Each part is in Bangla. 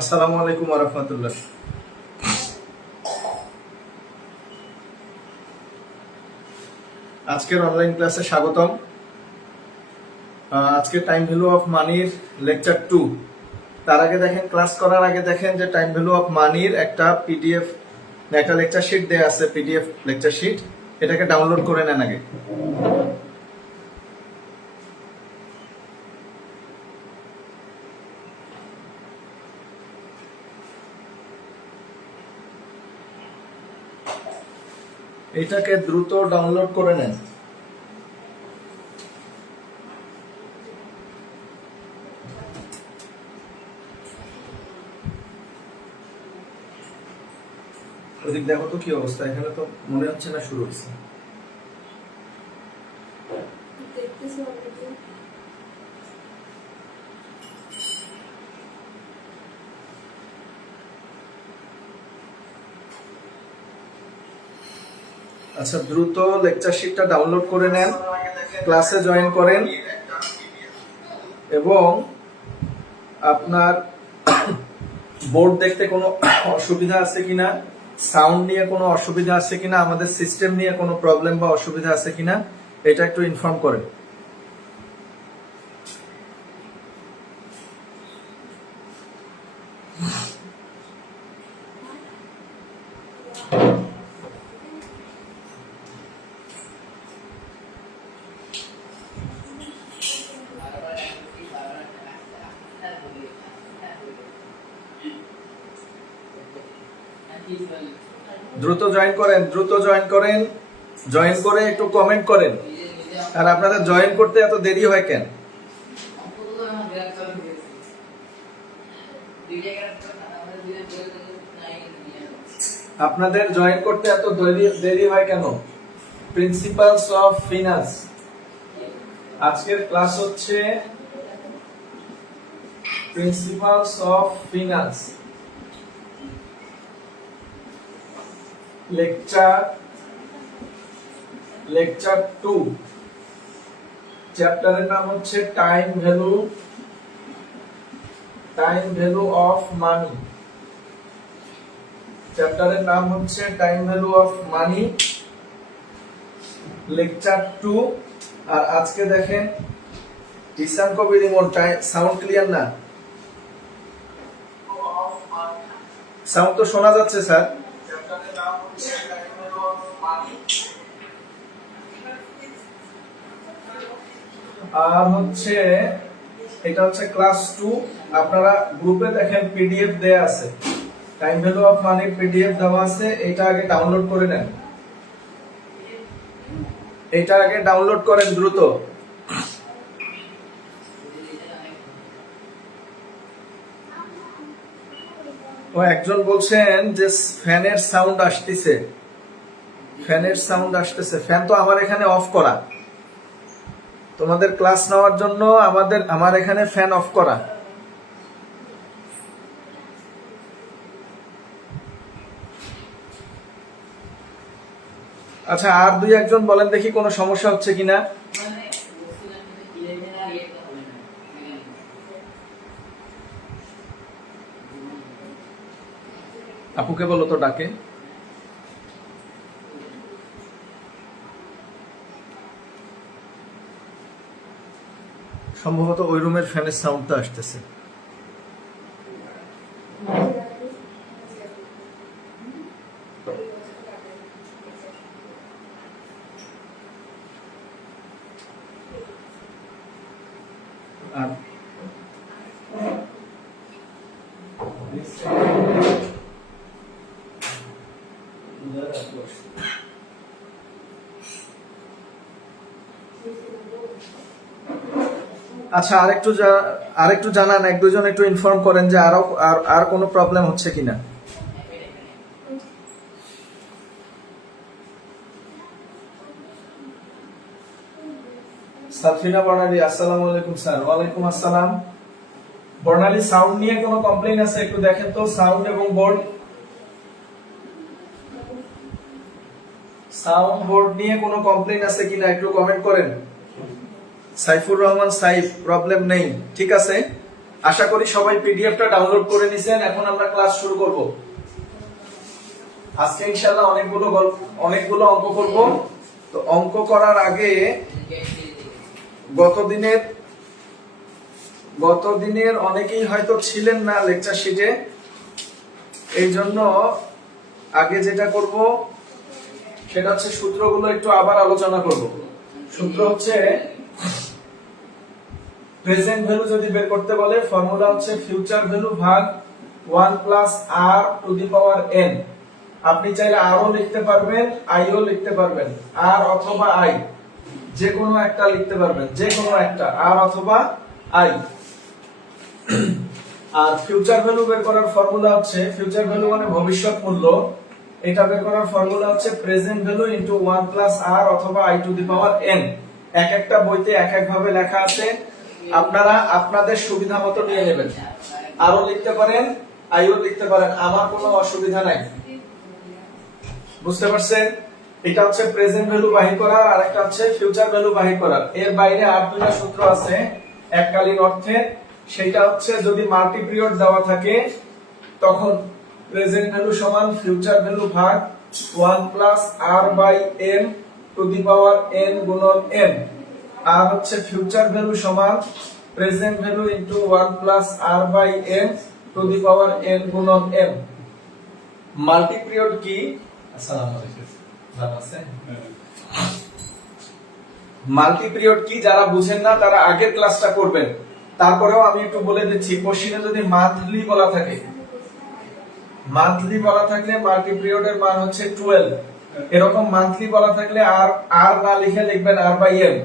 আসসালামু আলাইকুম ওয়া রাহমাতুল্লাহ। আজকের অনলাইন ক্লাসে স্বাগতম। আজকে টাইম ভ্যালু অফ মানির লেকচার 2। তার আগে দেখেন, ক্লাস করার আগে দেখেন যে টাইম ভ্যালু অফ মানির একটা পিডিএফ, একটা লেকচার শিট দেয়া আছে, পিডিএফ লেকচার শিট। এটাকে ডাউনলোড করে নেন আগে। এটাকে দ্রুত ডাউনলোড করে নেন। ওদিক দেখো তো কি অবস্থা, এখানে তো মনে হচ্ছে না শুরু হচ্ছে। আচ্ছা, দ্রুত লেকচার শিটটা ডাউনলোড করে নেন, ক্লাসে জয়েন করেন এবং আপনার বোর্ড দেখতে কোনো অসুবিধা আছে কিনা, সাউন্ড নিয়ে কোনো অসুবিধা আছে কিনা, আমাদের সিস্টেম নিয়ে কোনো প্রবলেম বা অসুবিধা আছে কিনা এটা একটু ইনফর্ম করেন। দ্রুত জয়েন করেন, দ্রুত জয়েন করেন, জয়েন করে একটু কমেন্ট করেন। আর আপনাদের জয়েন করতে এত দেরি হয় কেন? আপনাদের জয়েন করতে এত দেরি হয় কেন? প্রিন্সিপালস অফ ফিনান্স, আজকের ক্লাস হচ্ছে প্রিন্সিপালস অফ ফিনান্স লেকচার 2। চ্যাপ্টারের নাম হচ্ছে টাইম ভ্যালু অফ মানি। চ্যাপ্টারের নাম হচ্ছে time value of money, lecture 2। আর আজকে দেখেন টিসান কবি রিমন, সাউন্ড ক্লিয়ার না? সাউন্ড তো শোনা যাচ্ছে স্যার। আর হচ্ছে এটা হচ্ছে ক্লাস 2। আপনারা গ্রুপে দেখেন পিডিএফ দেয়া আছে, time value of money PDF দেওয়া আছে। এটা আগে ডাউনলোড করে নেন, এটা আগে ডাউনলোড করেন দ্রুত। ও একজন বলছেন যে ফ্যানের সাউন্ড আসতেছে, ফ্যানের সাউন্ড আসতেছে। ফ্যান তো আমার এখানে অফ করা, তোমাদের ক্লাস নেওয়ার জন্য আমার এখানে ফ্যান অফ করা। আচ্ছা, আর দুই একজন বলেন দেখি কোনো সমস্যা হচ্ছে কিনা। আপুকে বলো তো ডাকে। সম্ভবত ওই রুমের ফ্যানের সাউন্ডটা আসতেছে। আচ্ছা, আরেকটু জানান, এক দুজন একটু ইনফর্ম করেন যে আর কোনো প্রবলেম হচ্ছে কিনা। সাফিনা বর্ণালী, আসসালামু আলাইকুম স্যার। ওয়ালাইকুম আসসালাম। বর্ণালী, সাউন্ড নিয়ে কোনো কমপ্লেইন আছে একটু দেখেন তো, সাউন্ড এবং বোর্ড। সাউন্ড বোর্ড নিয়ে কোনো কমপ্লেইন আছে কিনা একটু কমেন্ট করেন। সাইফুর রহমান সাইফ, প্রবলেম নেই, ঠিক আছে। আশা করি সবাই পিডিএফটা ডাউনলোড করে নিছেন। এখন আমরা ক্লাস শুরু করব। আজকে ইনশাআল্লাহ অনেকগুলো অঙ্ক করব। তো অঙ্ক করার আগে গতদিনের অনেকেই হয়তো ছিলেন না লেকচার শিটে, এই জন্য আগে যেটা করব সেটা হচ্ছে সূত্রগুলো একটু আবার আলোচনা করব। সূত্র হচ্ছে প্রেজেন্ট ভ্যালু যদি বের করতে বলে ফর্মুলা হচ্ছে ফিউচার ভ্যালু ভাগ 1 plus r to the power n। আপনি চাইলে আর ও লিখতে পারবেন, আই ও লিখতে পারবেন, আর অথবা আই যে কোনো একটা লিখতে পারবেন, যে কোনো একটা আর অথবা আই। আর ফিউচার ভ্যালু বের করার ফর্মুলা হচ্ছে, ফিউচার ভ্যালু মানে ভবিষ্যৎ মূল্য, এটা বের করার ফর্মুলা হচ্ছে প্রেজেন্ট ভ্যালু ইনটু 1 প্লাস আর অথবা I two the power n। এক একটা বইতে এক এক ভাবে লেখা আছে, আপনারা আপনাদের সুবিধা মতো নিয়ে নেবেন। আরও লিখতে পারেন, আইও লিখতে পারেন, আমার কোনো অসুবিধা নাই। বুঝতে পারছেন? এটা হচ্ছে প্রেজেন্ট ভ্যালু বাহির করার, আর একটা হচ্ছে ফিউচার ভ্যালু বাহির করার। এর বাইরে আর দুটো সূত্র আছে এককালীন অর্থে। সেটা হচ্ছে যদি মাল্টি পিরিয়ড দেওয়া থাকে তখন প্রেজেন্ট ভ্যালু সমান ফিউচার ভ্যালু ভাগ 1 plus r by n to the power n গুণন n। আর হচ্ছে ফিউচার ভ্যালু সমান present value into 1 plus r by n to the power n গুণন m। মাল্টি পিরিয়ড কি? আসসালামু আলাইকুম, ভালো আছেন? মাল্টি পিরিয়ড কি যারা বুঝেন না তারা আগের ক্লাসটা করবেন। তারপরেও আমি একটু বলে দিচ্ছি, কোশ্চেনে যদি মান্থলি বলা থাকে, মান্থলি বলা থাকলে মাল্টি পিরিয়ডের মান হচ্ছে 12। এরকম মান্থলি বলা থাকলে আর না লিখে লিখবেন আর বাই m,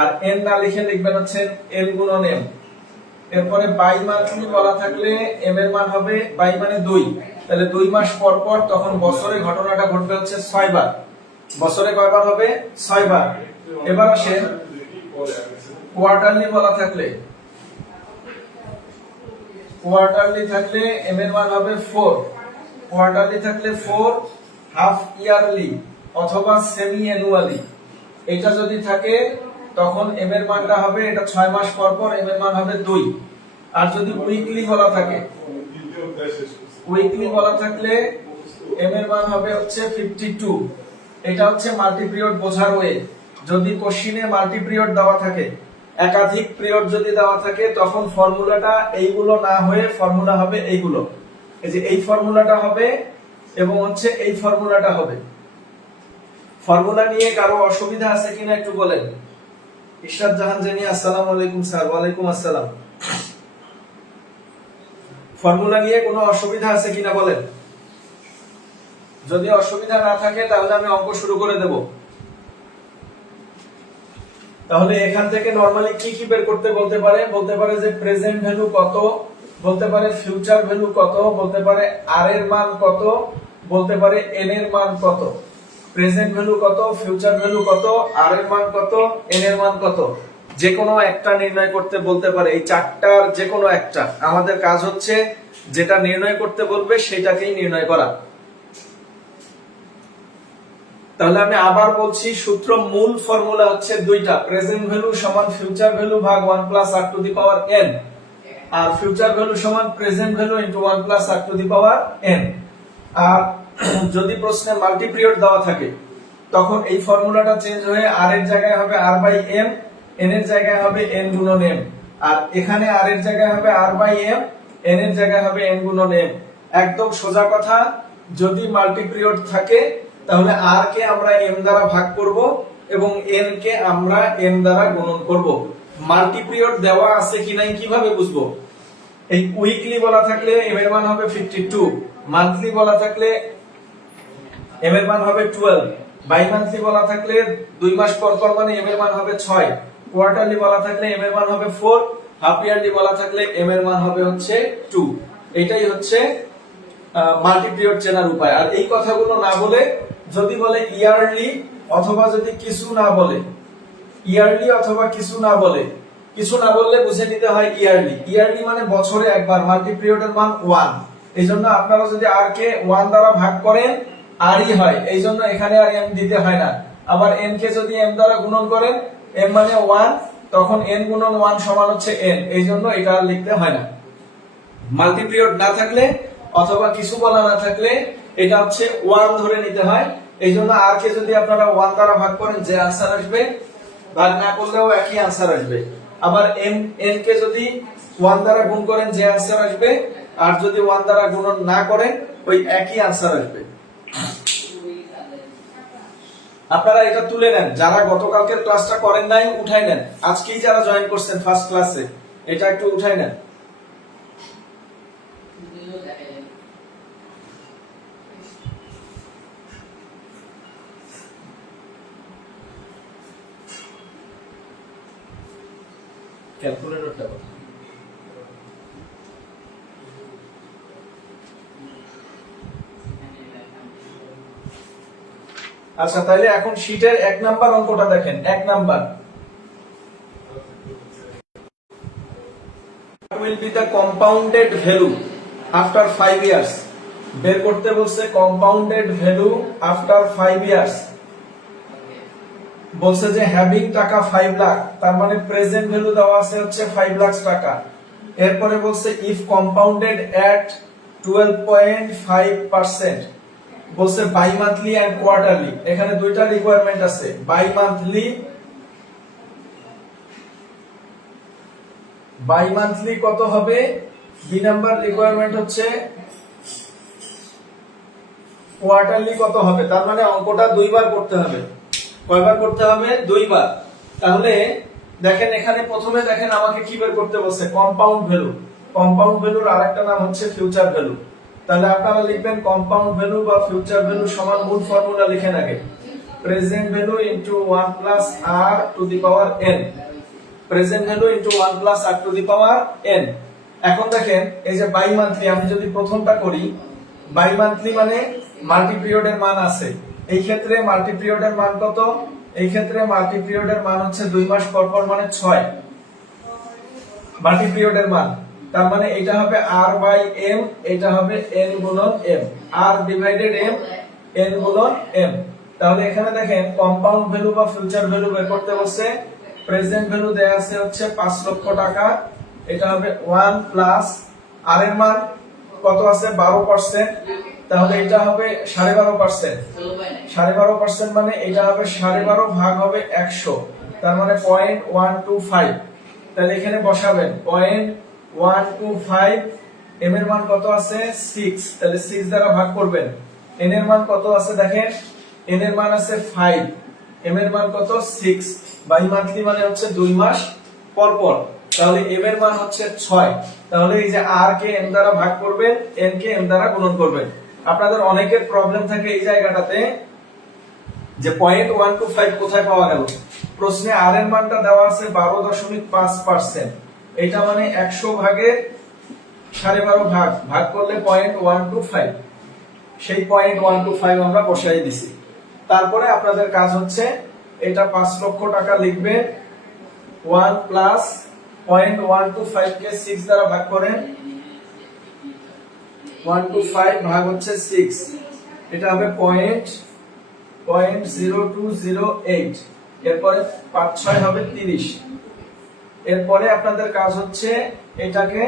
আর n না লিখে লিখবেন হচ্ছে n গুণন m। এরপরে বাই মান্থলি বলা থাকলে m এর মান হবে, বাই মানে 2, তাহলে 2 মাস পর পর, তখন বছরে ঘটনাটা ঘটবে হচ্ছে 6 বার। বছরে কয়বার হবে? 6 বার। এবার আসেন কোয়ার্টারলি বলা থাকলে, কোয়ার্টারলি থাকলে m এর মান হবে 4। কোয়ার্টারলি থাকলে 4, হাফ ইয়ারলি অথবা সেমি অ্যানুয়ালি এটা যদি থাকে তখন m এর মানটা হবে, এটা 6 মাস পর পর m এর মান হবে 2। আর যদি উইকলি বলা থাকে, উইকলি বলা থাকলে m এর মান হবে হচ্ছে 52। এটা হচ্ছে মাল্টি পিরিয়ড বোঝার ওয়ে। যদি কোশ্চেনে মাল্টি পিরিয়ড দেওয়া থাকে, একাধিক পিরিয়ড যদি দেওয়া থাকে, তখন ফর্মুলাটা এইগুলো না হয়ে ফর্মুলা হবে এইগুলো। এই যে এই ফর্মুলাটা হবে এবং হচ্ছে এই ফর্মুলাটা হবে। ফর্মুলা নিয়ে কারো অসুবিধা আছে কিনা একটু বলেন। ইশরাত জাহান জানি, আসসালামু আলাইকুম স্যার। ওয়ালাইকুম আসসালাম। ফর্মুলা নিয়ে কোনো অসুবিধা আছে কিনা বলেন। যদি অসুবিধা না থাকে তাহলে আমি অঙ্ক শুরু করে দেব। তাহলে এখান থেকে নরমালি কি কি বের করতে বলতে পারে? বলতে পারে যে প্রেজেন্ট ভ্যালু কত, বলতে পারে ফিউচার ভ্যালু কত, বলতে পারে আর এর মান কত, বলতে পারে n এর মান কত। প্রেজেন্ট ভ্যালু কত, ফিউচার ভ্যালু কত, আর এর মান কত, n এর মান কত, যে কোনো একটা নির্ণয় করতে বলতে পারে। এই চারটার যে কোনো একটা, আমাদের কাজ হচ্ছে যেটা নির্ণয় করতে বলবে সেটাকেই নির্ণয় করা। তাহলে আমি আবার বলছি, সূত্র মূল ফর্মুলা হচ্ছে দুইটা, প্রেজেন্ট ভ্যালু সমান ফিউচার ভ্যালু ভাগ 1 plus r to the power n, আর ফিউচার ভ্যালু সমান present value into 1 plus r to the power n। আর যদি প্রশ্নে মাল্টি পিরিয়ড দেওয়া থাকে তখন এই ফর্মুলাটা চেঞ্জ হয়ে আর এর জায়গায় হবে আর বাই m, n এর জায়গায় হবে n গুণন m, আর এখানে আর এর জায়গায় হবে আর বাই m, n এর জায়গায় হবে n গুণন m। একদম সোজা কথা, যদি মাল্টি পিরিয়ড থাকে তাহলে আর কে আমরা m দ্বারা ভাগ করব এবং n কে আমরা m দ্বারা গুণন করব। মাল্টি পিরিয়ড দেওয়া আছে কি নাই কিভাবে বুঝবো? এই উইকলি বলা থাকলে m এর মান হবে 52, মান্থলি বলা থাকলে m এর মান হবে 12, বাই মান্থলি বলা থাকলে 2 মাস পর পর মানে m এর মান হবে 6, কোয়ার্টারলি বলা থাকলে m এর মান হবে 4, হাফ ইয়ারলি বলা থাকলে m এর মান হবে হচ্ছে 2। এটাই হচ্ছে মাল্টি পিরিয়ড চেনার উপায়। আর এই কথাগুলো না বলে যদি বলে ইয়ারলি, অথবা যদি কিছু না বলে, ইয়ারলি অথবা কিছু না বলে, কিছু না বললে বুঝে নিতে হয় ইয়ারলি। ইয়ারলি মানে বছরে একবার, মাল্টি পিরিয়ডের মান 1। এইজন্য আপনারা যদি আর কে 1 দ্বারা ভাগ করেন আরই হয়, এইজন্য এখানে আর m দিতে হয় না। আবার n কে যদি m দ্বারা গুণন করেন, m মানে 1, তখন n গুণন 1 সমান হচ্ছে n, এইজন্য এটা আর লিখতে হয় না। মাল্টি পিরিয়ড না থাকলে অথবা কিছু বলা না থাকলে এটা হচ্ছে 1 ধরে নিতে হয়। এই জন্য আর কে যদি আপনারা 1 দ্বারা ভাগ করেন যে আনসার আসবে, ভাগ না করলেও একই আনসার আসবে। আবার এন কে যদি 1 দ্বারা গুণ করেন যে আনসার আসবে, আর যদি 1 দ্বারা গুণন না করেন ওই একই আনসার আসবে। আপনারা এটা তুলে নেন, যারা গতকালকের ক্লাসটা করেন নাই উঠাই নেন, আজকেই যারা জয়েন করছেন ফার্স্ট ক্লাসে এটা একটু উঠাই নেন। ক্যালকুলেটরটা আচ্ছা, তাহলে এখন শীটের 1 নাম্বার অঙ্কটা দেখেন। 1 number, will be the compounded value after 5 years। বের করতে বলছে compounded value after 5 years। বলছে যে হ্যাভিং টাকা 5 লাখ, তার মানে প্রেজেন্ট ভ্যালু দেওয়া আছে হচ্ছে 5 লাখ টাকা। এরপরে বলছে if compounded at 12.5%, বলছে বাই মান্থলি এন্ড কোয়ার্টারলি। এখানে দুইটা রিকোয়ারমেন্ট আছে, বাই মান্থলি কত হবে, বি নাম্বার রিকোয়ারমেন্ট হচ্ছে কোয়ার্টারলি কত হবে। তার মানে অঙ্কটা দুইবার করতে হবে। কয়বার করতে হবে? দুইবার। তাহলে দেখেন এখানে প্রথমে দেখেন আমাকে কি বের করতে বলছে, কম্পাউন্ড ভ্যালু। কম্পাউন্ড ভ্যালুর আরেকটা নাম হচ্ছে ফিউচার ভ্যালু। তাহলে আপনারা লিখবেন কম্পাউন্ড ভ্যালু বা ফিউচার ভ্যালু সমান মূল ফর্মুলা লিখেন আগে, present value into 1 plus r to the power n। Present value into 1 plus r to the power n। এখন দেখেন এই যে বাই মান্থলি, আমি যদি প্রথমটা করি, বাই মান্থলি মানে মাল্টি পিরিয়ডের মান আছে। এই ক্ষেত্রে মাল্টি পিরিয়ডের মান কত? এই ক্ষেত্রে মাল্টি পিরিয়ডের মান হচ্ছে 2 মাস পর পর, মানে 6 মাল্টি পিরিয়ডের মান। তার মানে এটা হবে r বাই m, এটা হবে n গুণন m, r divided m, n গুণন m। তাহলে এখানে দেখেন কম্পাউন্ড ভ্যালু বা ফিউচার ভ্যালু বের করতে বলছে। প্রেজেন্ট ভ্যালু দেয়া আছে হচ্ছে 5 লক্ষ টাকা, এটা হবে 1 প্লাস r এর মান কত আছে 12%, তাহলে এটা হবে 12.5%। 12.5% মানে এটা হবে 12.5 ভাগ হবে 100, তার মানে 0.125। তাহলে এখানে বসাবেন 0.125। m এর মান কত আছে 6, তাহলে 6 দ্বারা ভাগ করবেন। n এর মান কত আছে দেখেন, n এর মান আছে 5, m এর মান কত 6। বাই মান্থলি মানে হচ্ছে 2 মাস পর পর, তাহলে m এর মান হচ্ছে 6। তাহলে এই যে r কে m দ্বারা ভাগ করবেন, n কে m দ্বারা গুণন করবেন। আপনাদের অনেকের প্রবলেম থাকে এই জায়গাটাতে যে 0.125 কোথায় পাওয়া গেল। প্রশ্নে r এর মানটা দেওয়া আছে 12.5%, এটা মানে 100 ভাগে 12.5 ভাগ করলে 0.125, সেই 0.125 আমরা বসাই দিছি। তারপরে আপনাদের কাজ হচ্ছে এটা 5 লক্ষ টাকা লিখবেন, 1 প্লাস 0.125 কে 6 দ্বারা ভাগ করেন, 125 ভাগ হচ্ছে 6, এটা হবে 0.0208। এরপরে 5 6 হবে 30। এরপরে আপনাদের কাজ হচ্ছে এটাকে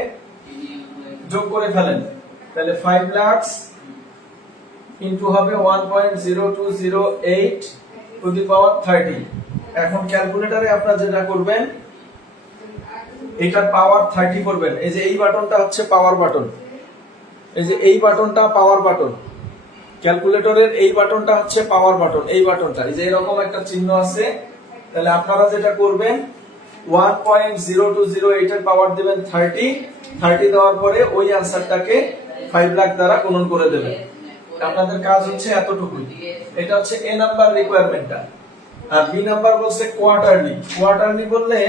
যোগ করে ফেলেন, তাহলে 5 লাখ ইনটু হবে 1.0208 টু দি পাওয়ার 30। এখন ক্যালকুলেটরে আপনারা যেটা করবেন, এটা পাওয়ার 30 করবেন। এই যে এই বাটনটা হচ্ছে পাওয়ার বাটন, এই যে এই বাটনটা পাওয়ার বাটন, ক্যালকুলেটরের এই বাটনটা হচ্ছে পাওয়ার বাটন। এই বাটনটা এই যে এরকম একটা চিহ্ন আছে। তাহলে আপনারা যেটা করবেন 1.0208 এর পাওয়ার দিবেন 30 দেওয়ার পরে ওই आंसरটাকে 5 লাখ দ্বারা গুণন করে দেবেন। আপনাদের কাজ হচ্ছে এতটুকুই। এটা হচ্ছে এ নাম্বার রিকোয়ারমেন্টটা। আর বি নাম্বার বলছে কোয়ার্টারলি। কোয়ার্টারলি বললে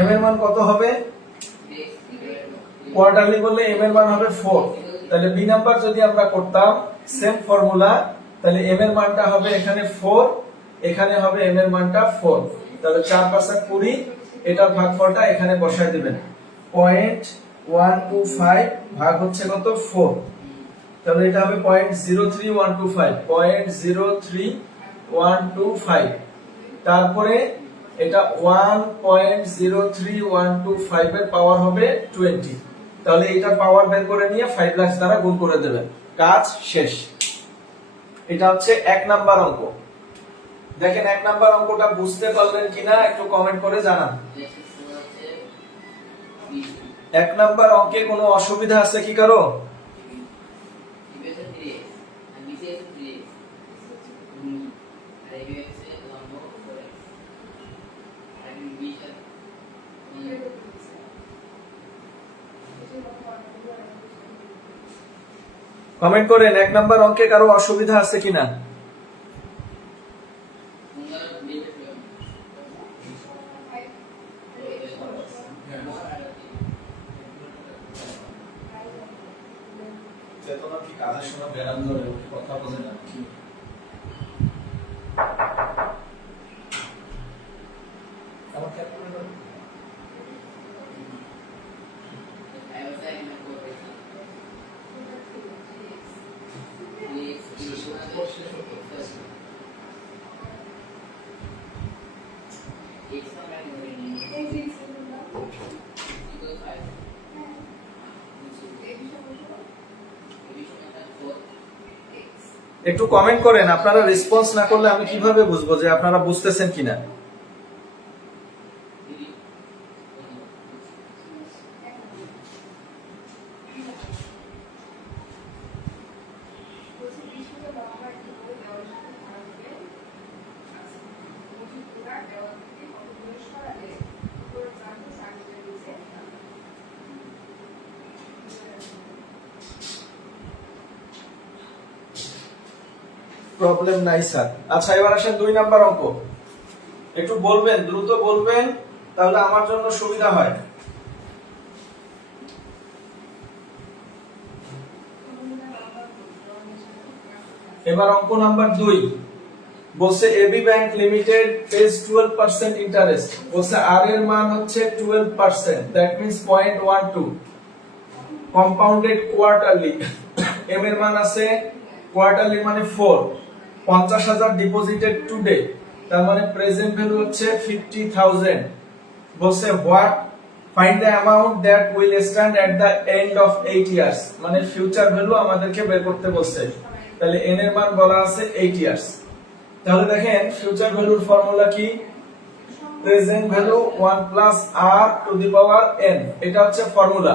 এম এর মান কত হবে? কোয়ার্টারলি বললে এম এর মান হবে 4। তাহলে বি নাম্বার যদি আমরা করতাম সেম ফর্মুলা, তাহলে এম এর মানটা হবে এখানে 4, এখানে হবে এম এর মানটা 4। তাহলে 4 5 20, এটার ভাগফলটা এখানে বসায় দিবেন। 0.125 ভাগ হচ্ছে কত 4, তাহলে এটা হবে 0.03125, 0.03125। তারপরে এটা 1.03125 এর পাওয়ার হবে 20। তাহলে এইটার পাওয়ার বের করে নিয়ে 5 লাখ দ্বারা গুণ করে দেবেন, কাজ শেষ। এটা হচ্ছে 1 নাম্বার অঙ্ক। দেখেন 1 নাম্বার অঙ্কটা বুঝতে পারলেন কিনা একটু কমেন্ট করে জানান। 1 নাম্বার অঙ্কে কোনো অসুবিধা আছে কি কারো? কমেন্ট করেন 1 নাম্বার অঙ্কে কারো অসুবিধা আছে কিনা। চেতনা কি কাজের সময় ব্যায়াম ধরে কথা বলে না কি? আমার ক্যালকুলেটর একটু কমেন্ট করেন। আপনারা রেসপন্স না করলে আমি কিভাবে বুঝবো যে আপনারা বুঝতেছেন কিনা। প্রবলেম নাই স্যার। আচ্ছা এবার আসেন 2 নাম্বার অঙ্ক। একটু বলবেন, দ্রুত বলবেন, তাহলে আমার জন্য সুবিধা হয়। এবার অঙ্ক নাম্বার 2 বলছে AB bank limited pays 12% interest. বলছে আর এর মান হচ্ছে 12%, that means 0.12 compounded quarterly. M এর মান আছে কোয়ার্টারলি মানে 4, 50,000 ডিপোজিটেড টুডে, তার মানে প্রেজেন্ট ভ্যালু হচ্ছে 50,000। বলছে what find the amount that will stand at the end of 8 years, মানে ফিউচার ভ্যালু আমাদেরকে বের করতে বলছে। তাহলে এন এর মান বলা আছে 8 ইয়ার্স। তাহলে দেখেন ফিউচার ভ্যালুর ফর্মুলা কি? Present value 1 plus r to the power n, এটা হচ্ছে ফর্মুলা,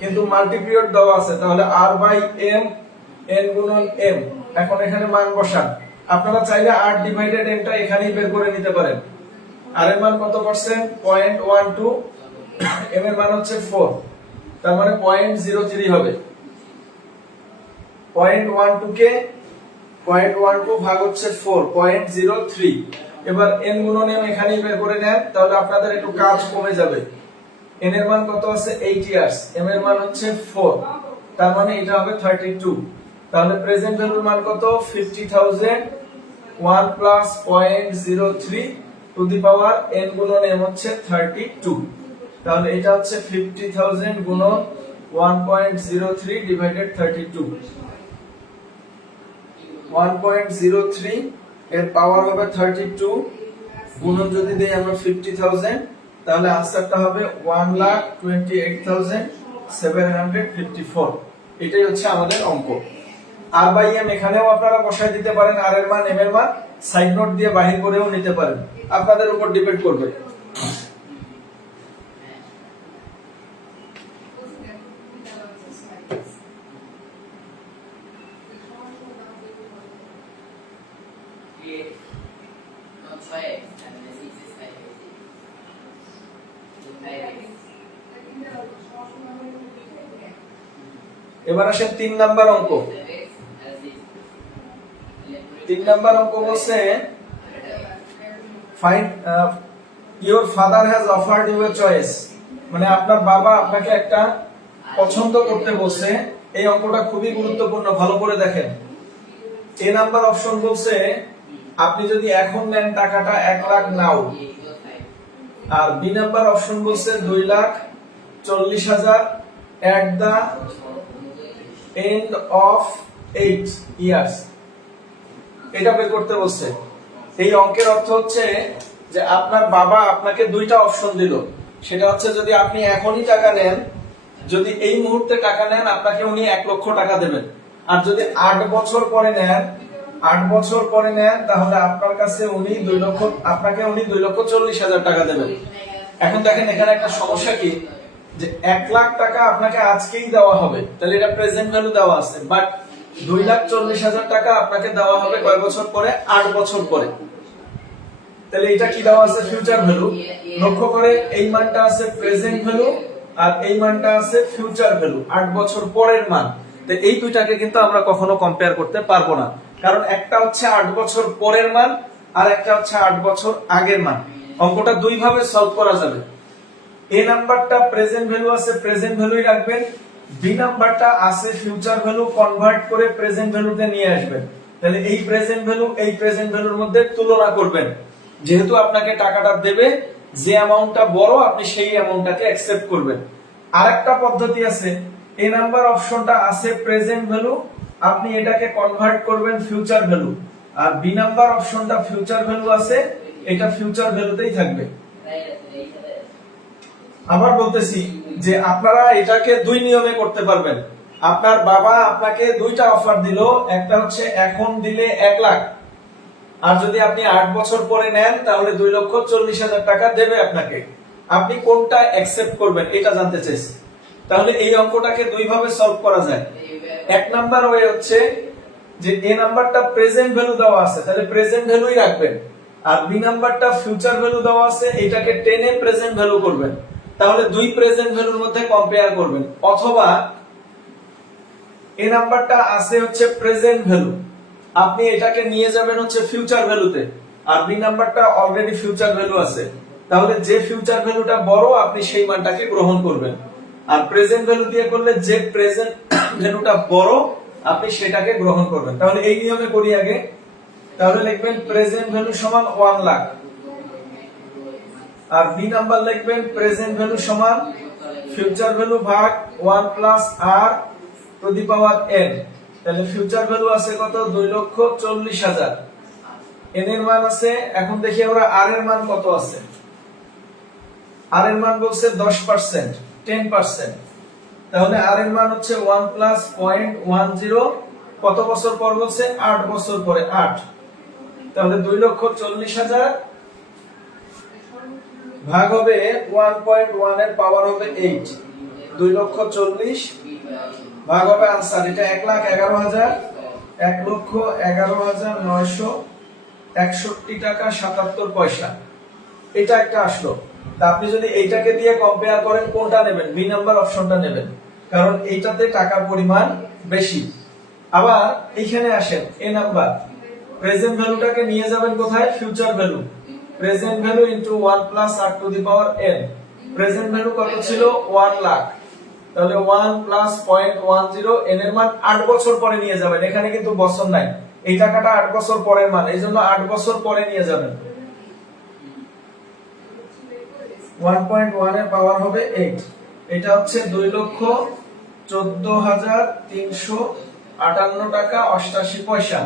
কিন্তু মাল্টি পিরিয়ড দেওয়া আছে, তাহলে আর বাই এম, এন গুণন এম। এখন এখানে মান বসান। আপনারা চাইলে আর ডিভাইডেড এনটা এখানেই বের করে নিতে পারেন। আর এর মান কত পার্সেন্ট? 0.12, এম এর মান হচ্ছে 4, তার মানে 0.03 হবে। 0.12 কে 0.12 ভাগ হচ্ছে 4, 0.03। এবার n গুণন m এখানেই বের করে নেন, তাহলে আপনাদের একটু কাজ কমে যাবে। n এর মান কত আছে? 8 ইয়ার্স, m এর মান হচ্ছে 4, তার মানে এটা হবে 32। তাহলে প্রেজেন্ট ভ্যালুর মান কত? 50,000, 1 plus 0.03 two the power n গুণন m হচ্ছে 32। তাহলে এটা হচ্ছে 50,000 গুণন 1.03 ডিভাইডেড 32। 1.03 এর পাওয়ার হবে 32, গুণন যদি দেই আমরা 50,000, তাহলে আনসারটা হবে 1,28,754। এটাই হচ্ছে আমাদের অঙ্ক। আর বাই এম এখানেও আপনারা বসায় দিতে পারেন, আর এর মান এম এর মান সাইড নোট দিয়ে বাহির করেও নিতে পারেন, আপনাদের উপর ডিপেন্ড করবে। এবার আসেন 3 নাম্বার অঙ্ক। 3 নাম্বার অঙ্ক বলছে find your father has offered you a choice, মানে আপনার বাবা আপনাকে একটা পছন্দ করতে বলছে। এই অঙ্কটা খুবই গুরুত্বপূর্ণ, ভালো করে দেখেন। এ নাম্বার অপশন বলছে আপনি যদি এখন নেন টাকাটা 1 লাখ নাও, আর বি নাম্বার অপশন বলছে 2,40,000 এট দা এন্ড অফ 8 ইয়ার্স। এটা বের করতে বলছে। এই অঙ্কের অর্থ হচ্ছে যে আপনার বাবা আপনাকে দুইটা অপশন দিল, সেটা হচ্ছে যদি আপনি এখনই টাকা নেন যদি এই মুহূর্তে টাকা নেন আপনাকে উনি 1 লক্ষ টাকা দেবেন, আর যদি 8 বছর পরে নেন, 8 বছর পরে নেন তাহলে আপনার কাছে উনি 2 লক্ষ, আপনাকে উনি 2,40,000 টাকা দেবেন। এখন দেখেন এখানে একটা সমস্যা কি, যে 1 লাখ টাকা আপনাকে আজকেই দেওয়া হবে, তাহলে এটা প্রেজেন্ট ভ্যালু দেওয়া আছে, বাট 2,40,000 টাকা আপনাকে দেওয়া হবে কয় বছর পরে? 8 বছর পরে। তাহলে এটা কি দেওয়া আছে? Future value. লক্ষ্য করে এই মানটা আছে প্রেজেন্ট ভ্যালু আর এই মানটা আছে ফিউচার ভ্যালু, 8 বছর পরের মান। তো এই দুইটাকে কিন্তু আমরা কখনো কম্পেয়ার করতে পারবো না, কারণ একটা হচ্ছে 8 বছর পরের মান আর একটা হচ্ছে 8 বছর আগের মান। অঙ্কটা দুই ভাবে সলভ করা যাবে। এ নাম্বারটা প্রেজেন্ট ভ্যালু আছে, প্রেজেন্ট ভ্যালুই রাখবেন। বি নাম্বারটা আছে ফিউচার ভ্যালু, কনভার্ট করে প্রেজেন্ট ভ্যালুতে নিয়ে আসবেন। তাহলে এই প্রেজেন্ট ভ্যালু এই প্রেজেন্ট ভ্যালুর মধ্যে তুলনা করবেন। যেহেতু আপনাকে টাকাটা দেবে, যে অ্যামাউন্টটা বড় আপনি সেই অ্যামাউন্টটাকে অ্যাকসেপ্ট করবেন। আরেকটা পদ্ধতি আছে, এ নাম্বার অপশনটা আছে প্রেজেন্ট ভ্যালু, আপনি এটাকে কনভার্ট করবেন ফিউচার ভ্যালু, আর বি নাম্বার অপশনটা ফিউচার ভ্যালু আছে, এটা ফিউচার ভ্যালুতেই থাকবে। আবার বলতেছি যে আপনারা এটাকে দুই নিয়মে করতে পারবেন। আপনার বাবা আপনাকে দুইটা অফার দিল, একটা হচ্ছে এখন দিলে 1 লাখ, আর যদি আপনি 8 বছর পরে নেন তাহলে 2,40,000 টাকা দেবে আপনাকে। আপনি কোনটা অ্যাকসেপ্ট করবেন এটা জানতে চাইছি। তাহলে এই অঙ্কটাকে দুই ভাবে সলভ করা যায়। এক নাম্বার ওয়ে হচ্ছে যে এ নাম্বারটা প্রেজেন্ট ভ্যালু দেওয়া আছে, তাহলে প্রেজেন্ট ভ্যালুই রাখবেন, আর বি নাম্বারটা ফিউচার ভ্যালু দেওয়া আছে, এটাকে টেনে প্রেজেন্ট ভ্যালু করবেন। তাহলে দুই প্রেজেন্ট ভ্যালুর মধ্যে কম্পেয়ার করবেন। অথবা এ নাম্বারটা আছে হচ্ছে প্রেজেন্ট ভ্যালু, আপনি এটাকে নিয়ে যাবেন হচ্ছে ফিউচার ভ্যালুতে, আর বি নাম্বারটা অলরেডি ফিউচার ভ্যালু আছে, তাহলে যে ফিউচার ভ্যালুটা বড় আপনি সেই মানটাকে গ্রহণ করবেন। আর প্রেজেন্ট ভ্যালু দিয়ে করলে যে প্রেজেন্ট ভ্যালুটা বড় আপনি সেটাকে গ্রহণ করবেন। তাহলে এই নিয়মে করি আগে। তাহলে লিখবেন প্রেজেন্ট ভ্যালু সমান 1 লাখ, আর বি নাম্বার লিখবেন প্রেজেন্ট ভ্যালু সমান ফিউচার ভ্যালু ভাগ 1 plus r to the power n। তাহলে ফিউচার ভ্যালু আছে কত? 2,40,000। n এর মান আছে, এখন দেখি আমরা r এর মান কত আছে। r এর মান বলছে 10%, 10%। তাহলে r এর মান হচ্ছে 1 প্লাস 0.10, কত বছর পর বলছে? 8 বছর পরে, 8। তাহলে 2,40,000 ভাগ হবে 1.1 এর পাওয়ার হবে 8, 2,40,000 ভাগ হবে आंसर, এটা 1,11,000, 1,11,961 টাকা 77 পয়সা। এটা একটা আসলো। তা আপনি যদি এইটাকে দিয়ে কম্পেয়ার করেন কোনটা নেবেন? বি নাম্বার অপশনটা নেবেন, কারণ এইটাতে টাকার পরিমাণ বেশি। আবার এইখানে আসেন, এ নাম্বার প্রেজেন্ট ভ্যালুটাকে নিয়ে যাবেন কোথায়? Future value. Present value into 1 plus r two the power n। Present value কত ছিল? 1 লাখ। তাহলে 1 প্লাস 0.10, n এর মান 8 বছর পরে নিয়ে যাবেন, এখানে কিন্তু বছর নাই, এই টাকাটা 8 বছর পরের মান, এইজন্য 8 বছর পরে নিয়ে যাবেন। 1.1 এর পাওয়ার হবে 8, এটা হচ্ছে 2,14,358 টাকা 88 পয়সা।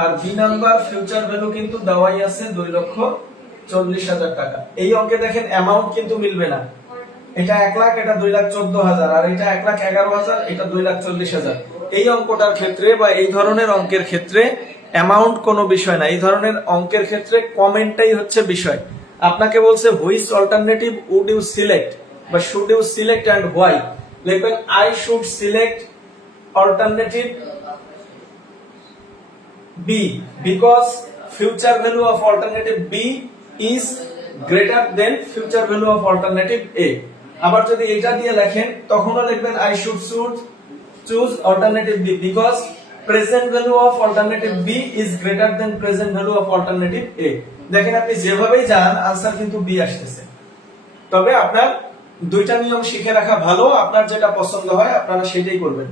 আর বি নাম্বার ফিউচার ভ্যালু কিন্তু দেওয়াই আছে 2,40,000 টাকা। এই অঙ্কে দেখেন অ্যামাউন্ট কিন্তু মিলবে না, এটা 1 লাখ, এটা 2,14,000, আর এটা 1,11,000, এটা 2,40,000। এই অঙ্কটার ক্ষেত্রে বা এই ধরনের অঙ্কের ক্ষেত্রে অ্যামাউন্ট কোনো বিষয় না, এই ধরনের অঙ্কের ক্ষেত্রে কমেন্টটাই হচ্ছে বিষয়। আপনাকে বলছে which alternative would you select বা should you select and why, লিখবেন I should select alternative B because future value of alternative B is greater than future value of alternative A। আবার যদি এটা দিয়ে লেখেন তখনও লিখবেন I should choose alternative B because present value of alternative B is greater than present value of alternative A। দেখেন আপনি যেভাবেই যান आंसर কিন্তু B আসতেছে। তবে আপনার দুইটা নিয়ম শিখে রাখা ভালো, আপনার যেটা পছন্দ হয় আপনারা সেটাই করবেন।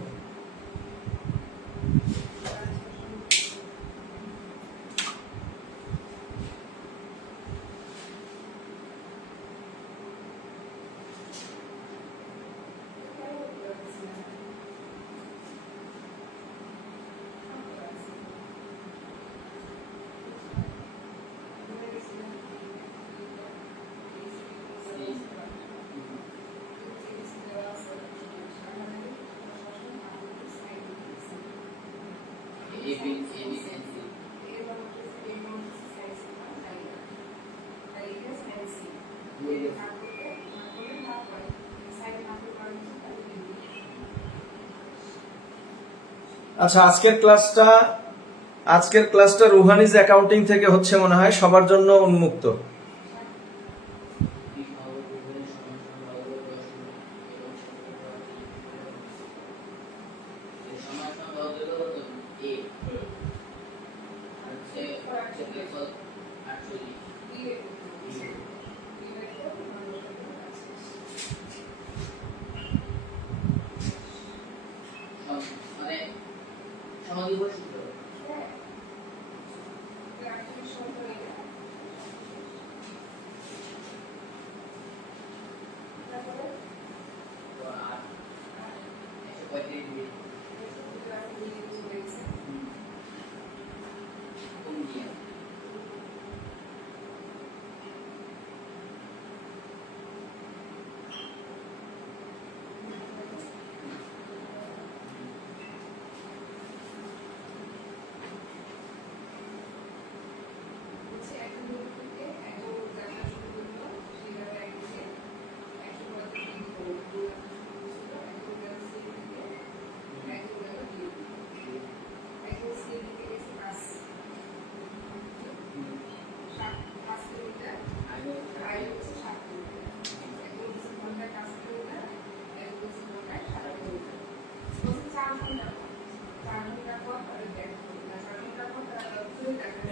আচ্ছা, আজকের ক্লাসটা রুহানিজ অ্যাকাউন্টিং থেকে হচ্ছে মনে হয়, সবার জন্য উন্মুক্ত।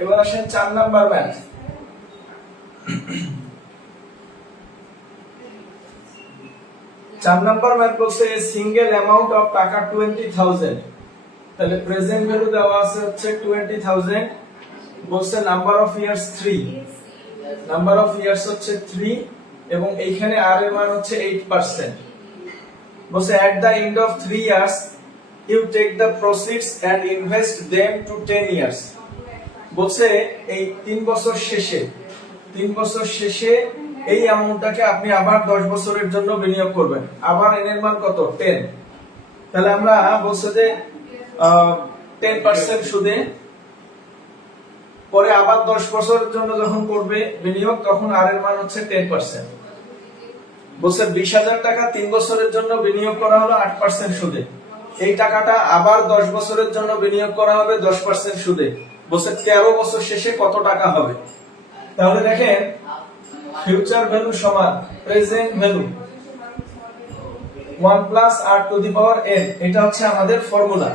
এবার আসেন 4 নাম্বার ম্যাথ। 4 নাম্বার ম্যাথ বলছে সিঙ্গেল অ্যামাউন্ট অফ টাকা 20,000, তাহলে প্রেজেন্ট ভ্যালু দেওয়া আছে হচ্ছে 20,000, বলছে number of years 3, number of years হচ্ছে 3 এবং এইখানে আর এর মান হচ্ছে 8%। বলছে at the end of 3 years you take the proceeds and invest them to 10 years. বলছে এই 3 বছর শেষে এই অ্যামাউন্টটাকে আপনি আবার 10 বছরের জন্য বিনিয়োগ করবেন। আবার এন এর মান কত? 10। তাহলে আমরা বলছে যে 10% সুদে পরে আবার 10 বছরের জন্য যখন করবে বিনিয়োগ, তখন আর এর মান হচ্ছে 10%। বলছে 20,000 টাকা 3 বছরের জন্য বিনিয়োগ করা হলো 8% সুদে, এই টাকাটা আবার 10 বছরের জন্য বিনিয়োগ করা হবে 10% সুদে। বলছে 13 বছর শেষে কত টাকা হবে? তাহলে দেখেন ফিউচার ভ্যালু সমান present value 1 plus r two the power n, এটা হচ্ছে আমাদের ফর্মুলা।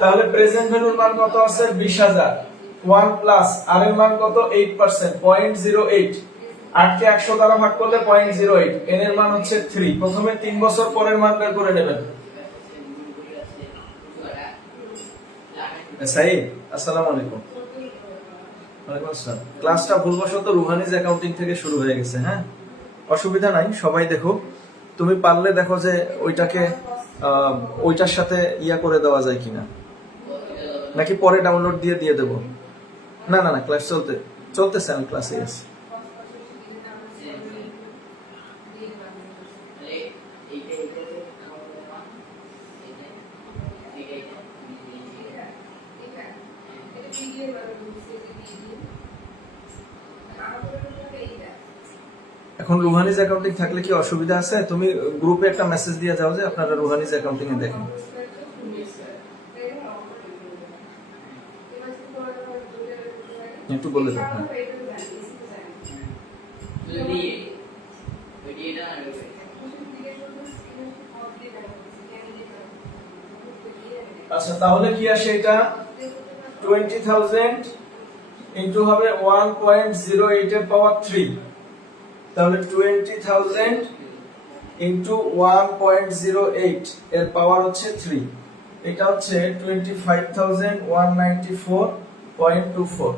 তাহলে প্রেজেন্ট ভ্যালুর মান কত আছে? 20,000। 1 প্লাস r এর মান কত? 8%, 0.08। 8 কে 100 দ্বারা ভাগ করলে 0.08, n এর মান হচ্ছে 3। প্রথমে 3 বছর পরের মান বের করে নেবেন। সাইদ, আসসালামু আলাইকুম। ওয়ালাইকুম আসসালাম। ক্লাসটা ভুলবশত রুহানিজ অ্যাকাউন্টিং থেকে শুরু হয়ে গেছে। হ্যাঁ, অসুবিধা নাই, সবাই দেখো। তুমি পারলে দেখো যে ওইটার সাথে ইয়া করে দেওয়া যায় কিনা, নাকি পরে ডাউনলোড দিয়ে দেবো। না, ক্লাস চলতেছে, আমি ক্লাসে আছি। এখন রুহানিজ অ্যাকাউন্টিং থাকলে কি অসুবিধা আছে? তুমি গ্রুপে একটা মেসেজ দিয়ে যাও যে আপনারা রুহানিজ অ্যাকাউন্টিং এ দেখেন। একটু বলে দাও। আচ্ছা, তাহলে কি আসে? এটা 20,000 ইনটু হবে 1.08 এর পাওয়ার 3। তাহলে 20,000 ইনটু 1.08 এর পাওয়ার হচ্ছে 3, এটা হচ্ছে 25,194.24।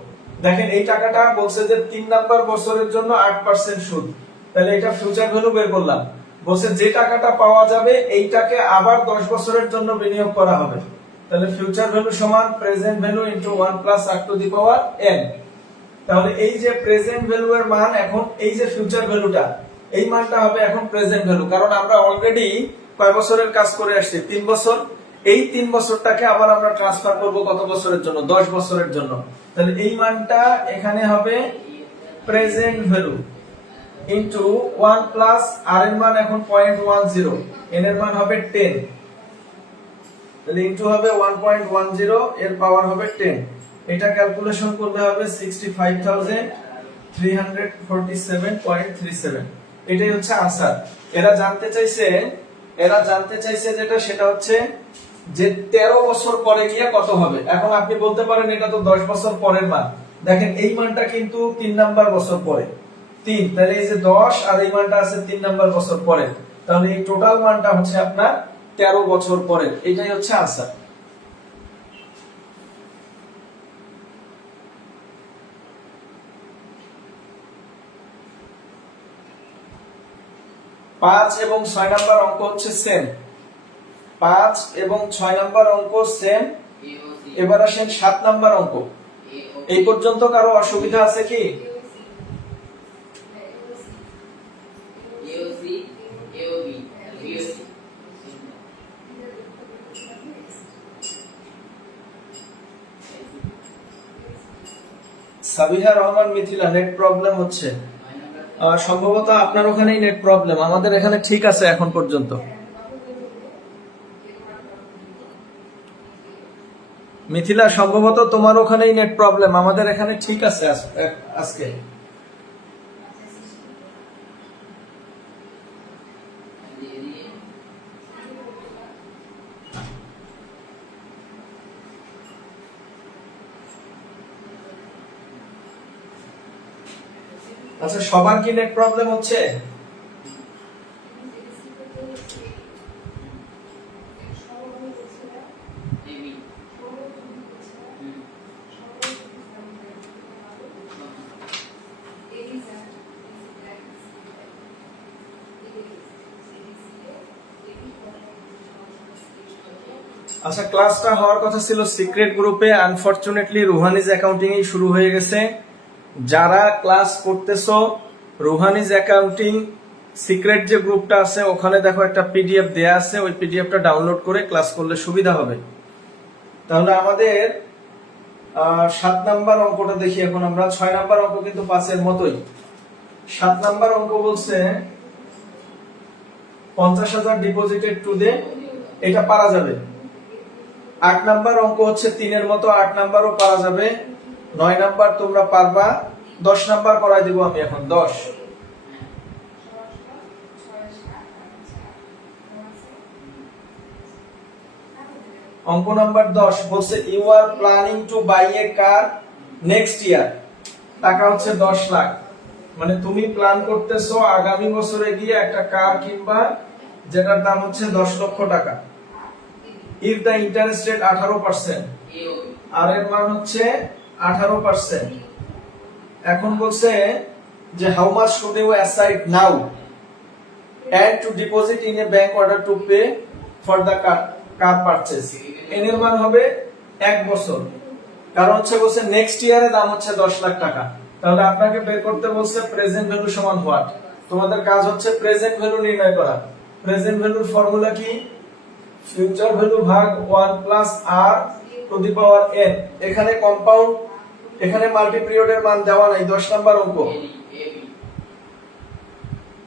দেখেন এই টাকাটা বলছে যে 3 নাম্বার বছরের জন্য 8% সুদ, তাহলে এটা ফিউচার ভ্যালু বের করলাম। বলছে যে টাকাটা পাওয়া যাবে এইটাকে আবার 10 বছরের জন্য বিনিয়োগ করা হবে। তাহলে ফিউচার ভ্যালু সমান present value into 1 plus r two the power n। তাহলে এই যে প্রেজেন্ট ভ্যালু এর মান, এখন এই যে ফিউচার ভ্যালুটা, এই মানটা হবে এখন প্রেজেন্ট ভ্যালু, কারণ আমরা অলরেডি কয় বছরের কাজ করে আসছে? 3 বছর। এই 3 বছরটাকে আবার আমরা ট্রান্সফার করব কত বছরের জন্য? 10 বছরের জন্য। তাহলে এই মানটা এখানে হবে প্রেজেন্ট ভ্যালু ইনটু 1 প্লাস আর এর মান এখন 0.10, এন এর মান হবে 10, তাহলে ইনটু হবে 1.10, এর পাওয়ার হবে 10। এটা ক্যালকুলেশন করলে হবে 65,347.37। এটাই হচ্ছে আনসার। এরা জানতে চাইছে যেটা, সেটা হচ্ছে যে 13 বছর পরে গিয়ে কত হবে। এখন আপনি বলতে পারেন এটা তো 10 বছর পরের মান। দেখেন এই মানটা কিন্তু 3 নাম্বার বছর পরে 3, তাহলে এই যে 10 আর এই মানটা আছে 3 নাম্বার বছর পরে, তাহলে এই টোটাল মানটা হচ্ছে আপনার 13 বছর পরে। এটাই হচ্ছে আনসার। পাঁচ এবং 6 নাম্বার অঙ্ক হচ্ছে সেম। 5 এবং 6 নাম্বার অঙ্ক সেম। এবার আসেন 7 নাম্বার অঙ্ক। এই পর্যন্ত কারো অসুবিধা আছে কি? সাবিহা রহমান মিথিলা, নেট প্রবলেম হচ্ছে। সম্ভবত আপনার ওখানেই নেট প্রবলেম, আমাদের এখানে ঠিক আছে এখন পর্যন্ত। মিথিলা, সম্ভবত তোমার ওখানেই নেট প্রবলেম, আমাদের এখানে ঠিক আছে আজকে। আচ্ছা, সবার কি নেট প্রবলেম হচ্ছে? আচ্ছা, ক্লাসটা হওয়ার কথা ছিল সিক্রেট গ্রুপে, আনফরচুনেটলি রুহানিজ অ্যাকাউন্টিং এই শুরু হয়ে গেছে। যারা ক্লাস করতেছো রুহানিজ অ্যাকাউন্টিং সিক্রেট যে গ্রুপটা আছে, ওখানে দেখো একটা পিডিএফ দেয়া আছে, ওই পিডিএফটা ডাউনলোড করে ক্লাস করলে সুবিধা হবে। তাহলে আমাদের 7 নাম্বার অঙ্কটা দেখি এখন আমরা। 6 নাম্বার অঙ্ক কিন্তু 5 এর মতোই। 7 নাম্বার অঙ্ক বলছে 50,000 ডিপোজিটেড টু দে, এটা পারা যাবে। 8 নাম্বার অঙ্ক হচ্ছে 3 এর মতো, 8 নাম্বারও পারা যাবে। 9 নাম্বার তোমরা পারবা। 10 নাম্বার করাই দিব আমি এখন। 10 অঙ্ক নাম্বার 10 বলছে you are planning to buy a car next year. টাকা হচ্ছে 10 লাখ, মানে তুমি প্ল্যান করতেছো আগামী বছরে গিয়ে একটা কার কিনবা, যেটার দাম হচ্ছে 10 লক্ষ টাকা। If the interest rate 18%, r এর মান হচ্ছে 18%। এখন বলছে যে how much should you aside now and to deposit in a bank order to pay for the car purchase। N এর মান হবে 1 বছর, কারণ হচ্ছে বলছে নেক্সট ইয়ারে দাম হচ্ছে 10 লাখ টাকা। তাহলে আপনাকে বের করতে বলছে প্রেজেন্ট ভ্যালু সমান হোয়াট। তোমাদের কাজ হচ্ছে প্রেজেন্ট ভ্যালু নির্ণয় করা। প্রেজেন্ট ভ্যালুর ফর্মুলা কি? ফিউচার ভ্যালু ভাগ 1 plus r to the power n। এখানে কম্পাউন্ড, এখানে মাল্টি পিরিয়ডের মান দেওয়া নাই। 10 নাম্বার অঙ্ক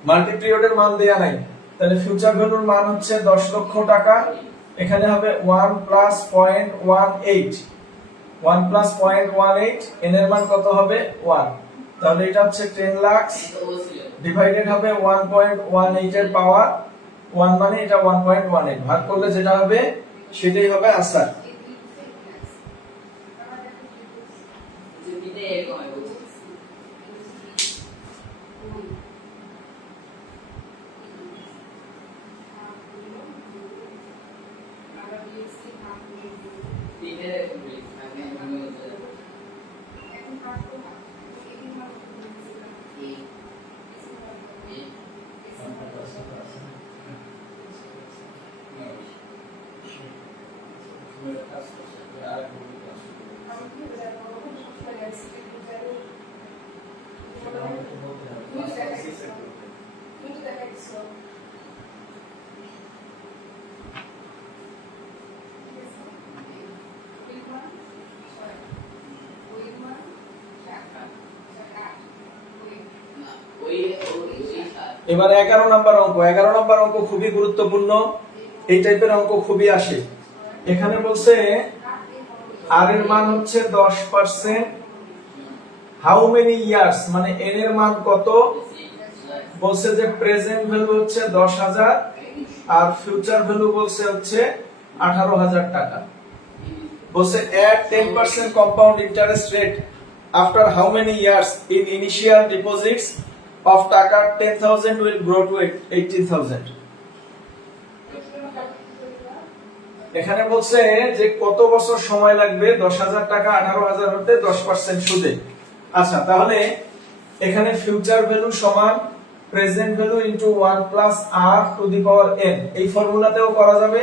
মাল্টি পিরিয়ডের মান দেয়া নাই, তাহলে ফিউচার ভ্যালুর মান হচ্ছে 10 লক্ষ টাকা। এখানে হবে 1 প্লাস 0.18, 1 প্লাস 0.18, এন এর মান কত হবে? 1। তাহলে এটা হচ্ছে 10 লাখ ডিভাইডেড হবে 1.18 এর পাওয়ার 1, মানে এটা 1.18 ভাগ করলে যেটা হবে সেটাই হবে আনসার। এবার 11 নাম্বার অঙ্ক। 11 নাম্বার অঙ্ক খুবই গুরুত্বপূর্ণ, এই টাইপের অঙ্ক খুবই আসে। এখানে বলছে আর এর মান হচ্ছে 10%, হাউ মেনি ইয়ার্স মানে এন এর মান কত, বলছে যে প্রেজেন্ট ভ্যালু হচ্ছে 10,000 আর ফিউচার ভ্যালু বলছে হচ্ছে 18,000 টাকা। বলছে add 10% compound interest rate after how many years in initial deposits of টাকা 10,000 will grow to 18,000। এখানে বলছে যে কত বছর সময় লাগবে 10,000 টাকা 18,000 হতে 10% সুদে। আচ্ছা, তাহলে এখানে ফিউচার ভ্যালু সমান present value into 1 plus r two the power n, এই ফর্মুলাতেও করা যাবে,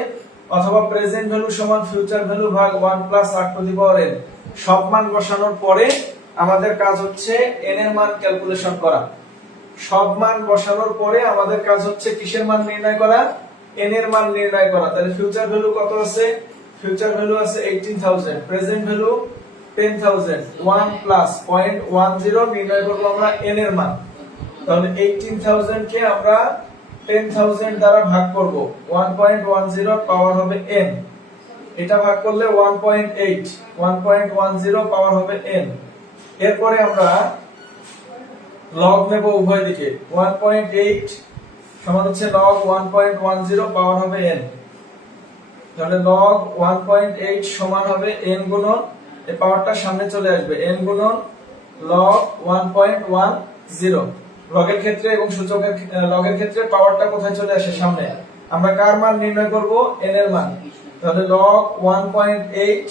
অথবা প্রেজেন্ট ভ্যালু সমান ফিউচার ভ্যালু ভাগ 1 plus r two the power n। সব মান বসানোর পরে আমাদের কাজ হচ্ছে n এর মান ক্যালকুলেশন করা। সব মান বসানোর পরে আমাদের কাজ হচ্ছে কিসের মান নির্ণয় করা, n এর মান নির্ণয় করা। তাহলে ফিউচার ভ্যালু কত আছে, ফিউচার ভ্যালু আছে 18,000, প্রেজেন্ট ভ্যালু 10,000, 1 প্লাস 0.10 নির্ণয় করব আমরা n এর মান। তাহলে 18,000 কে আমরা 10,000 দ্বারা ভাগ করব, 1.10 পাওয়ার হবে n, এটা ভাগ করলে 1.8, 1.10 পাওয়ার হবে n। এরপরে আমরা লগ নেব উভয় দিকে, 1.8 সমান হচ্ছে log 1.10 পাওয়ার হবে n। তাহলে log 1.8 সমান হবে n গুণন, এই পাওয়ারটা সামনে চলে আসবে, n গুণন log 1.10। লগের ক্ষেত্রে এবং সূচকের লগের ক্ষেত্রে পাওয়ারটা কোথায় চলে আসে, সামনে। আমরা কার মান নির্ণয় করব, n এর মান। তাহলে log 1.8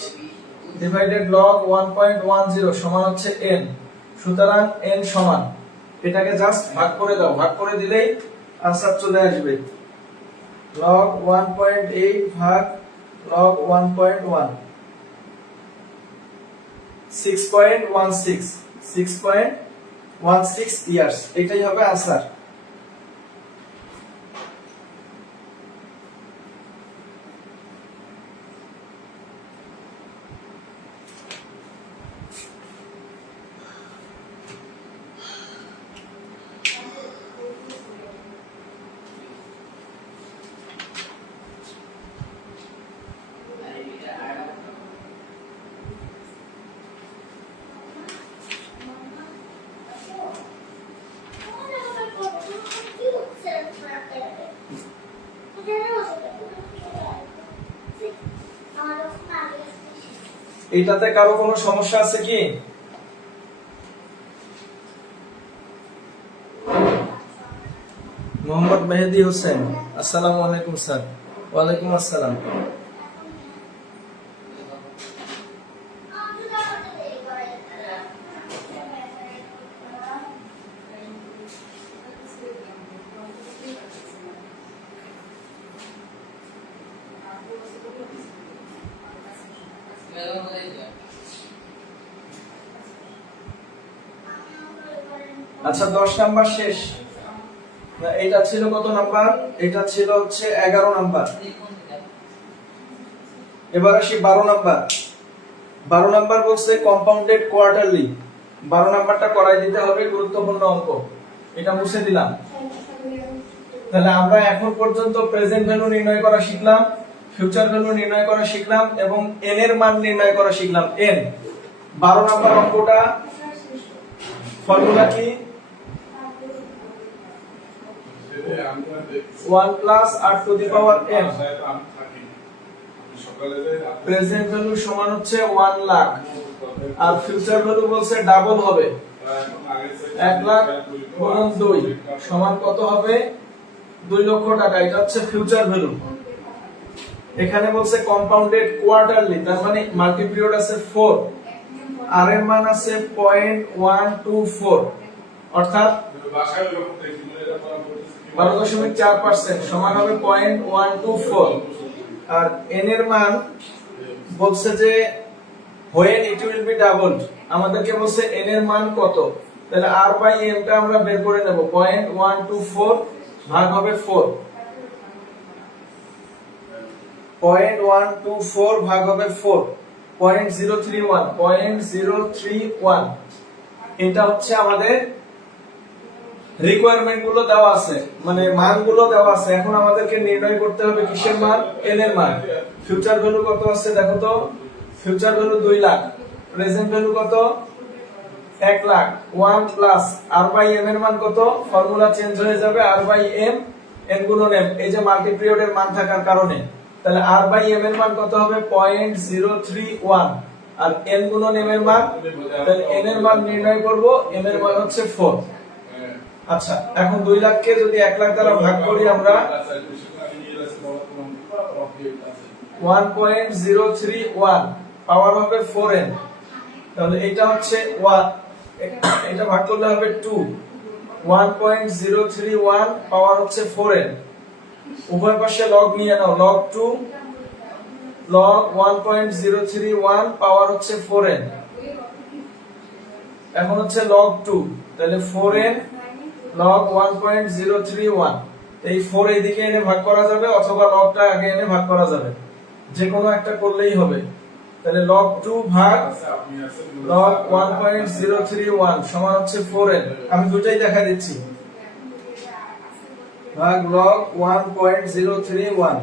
ডিভাইডেড log 1.10 সমান হচ্ছে n। সুতরাং n সমান, এটাকে জাস্ট ভাগ করে দাও, ভাগ করে দিলেই আনসার চলে আসবে। log 1.8 ভাগ log 1.1, 6.16 ইয়ার্স, এটাই হবে আনসার। এটাতে কারো কোনো সমস্যা আছে কি? মোহাম্মদ মেহেদি হোসেন, আসসালামু আলাইকুম স্যার। ওয়ালাইকুম আসসালাম। আচ্ছা, 10 নাম্বার শেষ। এটা ছিল কত নাম্বার? এটা ছিল হচ্ছে 11 নাম্বার। এবার আসি 12 নাম্বার। 12 নাম্বার বলছে কম্পাউন্ডেড কোয়ার্টারলি। 12 নাম্বারটা করাই দিতে হবে, গুরুত্বপূর্ণ অঙ্ক। এটা মুছে দিলাম। তাহলে আমরা এখন পর্যন্ত প্রেজেন্ট ভ্যালু নির্ণয় করা শিখলাম, ফিউচার ভ্যালু নির্ণয় করা শিখলাম এবং n এর মান নির্ণয় করা শিখলাম। n 12 নাম্বার অঙ্কটা ফর্মুলা কি? 1 plus r two the power n। Present value সমান হচ্ছে 1 লাখ আর ফিউচার ভ্যালু বলছে ডাবল হবে, 1 লাখ গুণন 2 সমান কত হবে? 2 লক্ষ টাকা। এটা হচ্ছে ফিউচার ভ্যালু। এখানে বলছে কম্পাউন্ডেড কোয়ার্টারলি, তার মানে মাল্টি পিরিয়ড আছে 4, আর এর মান আছে 0.124, অর্থাৎ 12.4% সমান হবে 0.124। আর n এর মান বলছে যে when it will be doubled, আমাদেরকে বলছে n এর মান কত, তাহলে r বাই m টা আমরা বের করে নেব। 0.124 ভাগ হবে 4, 0.124 ভাগ হবে 4, 0.031 এটা হচ্ছে আমাদের রিকোয়ারমেন্ট গুলো দেওয়া আছে, মানে মানগুলো দেওয়া আছে। এখন আমাদেরকে নির্ণয় করতে হবে কিসের মান? এন এর মান। ফিউচার ভ্যালু কত আছে দেখো তো, future value 2 lakh, present value কত? 1 lakh. 1 plus r by m এর মান কত? ফর্মুলা চেঞ্জ হয়ে যাবে, আর বাই এম এন গুণন এম, এই যে মাল্টি পিরিয়ডের মান থাকার কারণে। তাহলে আর বাই এম এর মান কত হবে? 0.031, আর এন গুণন এম এর মান, তাহলে এন এর মান নির্ণয় করব, এম এর মান হচ্ছে 4। আচ্ছা, এখন 2 লাখকে যদি 1 লাখ দ্বারা ভাগ করি আমরা 1.031, পাওয়ার হবে 4n। তাহলে এটা হচ্ছে 1, এটা ভাগ করলে হবে 2, 1.031 পাওয়ার হচ্ছে 4n। উভয় পাশে লগ নিয়ে নাও, log 2 log 1.031 পাওয়ার হচ্ছে 4n। এখন হচ্ছে log 2, তাহলে 4n log 1.031, এই 4 এইদিকে এনে ভাগ করা যাবে, অথবা লগটা আগে এনে ভাগ করা যাবে, যে কোনো একটা করলেই হবে। তাহলে log 2 ভাগ log 1.031 সমান হচ্ছে 4n। আমি দুটাই দেখা দিচ্ছি, ভাগ log 1.031,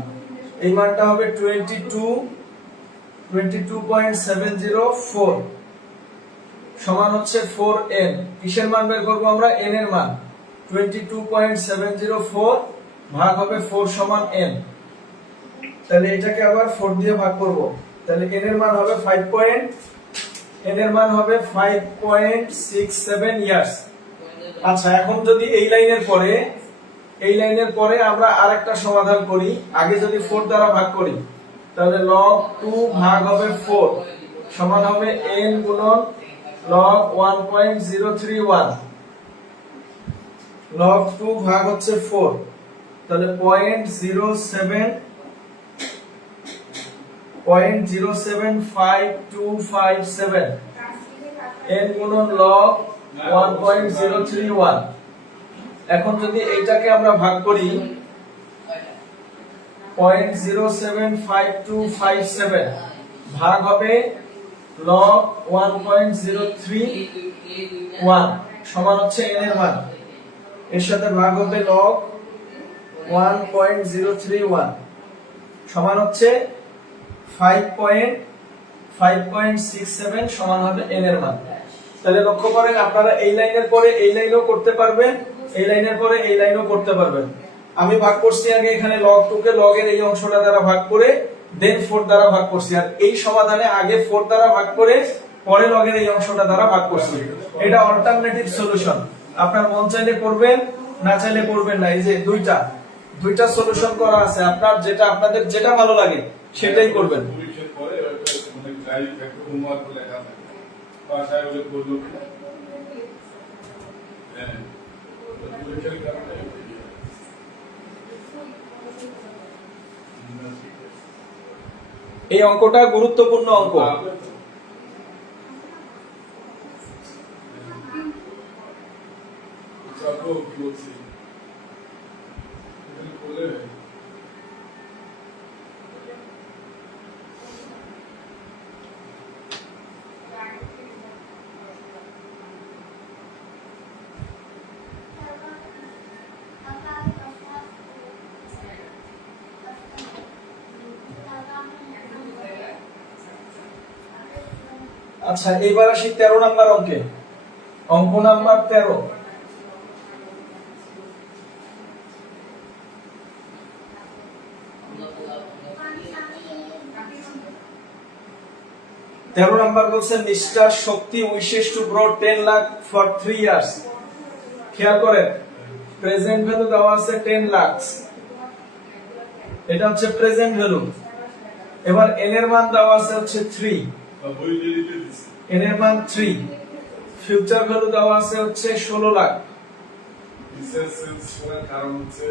এই মানটা হবে 22.704 সমান হচ্ছে 4n। কিসের মান বের করব আমরা? n এর মান। 22.704 ভাগ হবে 4 সমান n। তাহলে এটাকে আবার 4 দিয়ে ভাগ করব, তাহলে n এর মান হবে 5.67 ইয়ার্স। আচ্ছা, এখন যদি এই লাইনের পরে আমরা আরেকটা সমাধান করি, আগে যদি 4 দ্বারা ভাগ করি, তাহলে log 2 ভাগ হবে 4 সমান হবে n গুণন log 1.031, log 2 ভাগ হচ্ছে 4, তাহলে 0.07527 n গুণন log 1.031। এখন যদি এইটাকে আমরা ভাগ করি 0.07527 ভাগ হবে log 1.031 সমান হচ্ছে n এর মান, এর সাথে ভাগ হবে log 1.031 সমান হচ্ছে 5.67 সমান হবে n এর মান। তাহলে লক্ষ্য করেন, আপনারা এই লাইনের পরে এই লাইনও করতে পারবেন, এই লাইনের পরে এই লাইনও করতে পারবেন। আমি ভাগ করছি আগে এখানে log 2 কে log এর এই অংশটা দ্বারা ভাগ করে দেন 4 দ্বারা ভাগ করছি, আর এই সমাধানে আগে 4 দ্বারা ভাগ করে পরে log এর এই অংশটা দ্বারা ভাগ করছি। এটা অল্টারনেটিভ সলিউশন, আপনার মন চাইলে করবেন, না চাইলে করবেন না। এই যে দুইটা সলিউশন করা আছে, আপনাদের যেটা ভালো লাগে সেটাই করবেন। এই অঙ্কটা গুরুত্বপূর্ণ অঙ্ক। আচ্ছা, এইবার আসি 13 নাম্বার অঙ্কে, অঙ্ক নাম্বার 13। নাম্বার বলছে mister Shakti wishes to borrow 10 lakh for 3 years. খেয়াল করেন, প্রেজেন্ট ভ্যালু দেওয়া আছে 10 লাখ, এটা হচ্ছে প্রেজেন্ট ভ্যালু। এবার n এর মান দেওয়া আছে হচ্ছে 3, n এর মান 3। ফিউচার ভ্যালু দেওয়া আছে হচ্ছে 16 লাখ। কারণ হচ্ছে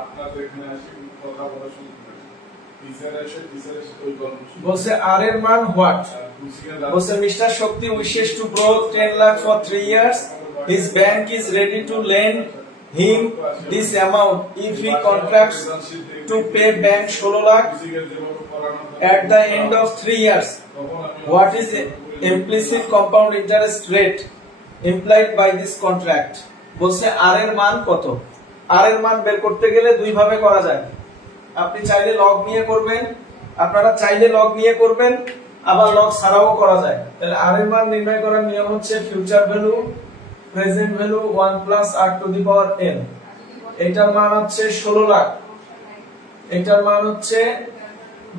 আপনাদের এখানে আসি কথা বলা শুরু করে বলছে আর এর মান হোয়াট, বলছে mister Shakti wishes to borrow 10 lakh for 3 years, his bank is ready to lend him this amount if he contracts to pay bank 16 lakh at the end of 3 years. What is the implicit compound interest rate implied by this contract? বলছে আর এর মান কত। আর এর মান বের করতে গেলে দুই ভাবে করা যায়। আপনি চাইলে লগ নিয়ে করবেন, আপনারা চাইলে লগ নিয়ে করবেন, আবার লগ ছাড়াও করা যায়। তাহলে আর এর মান নির্ণয় করার নিয়ম হচ্ছে future value present value 1 plus r to the power n। এটার মান হচ্ছে 16 লাখ, এটার মান হচ্ছে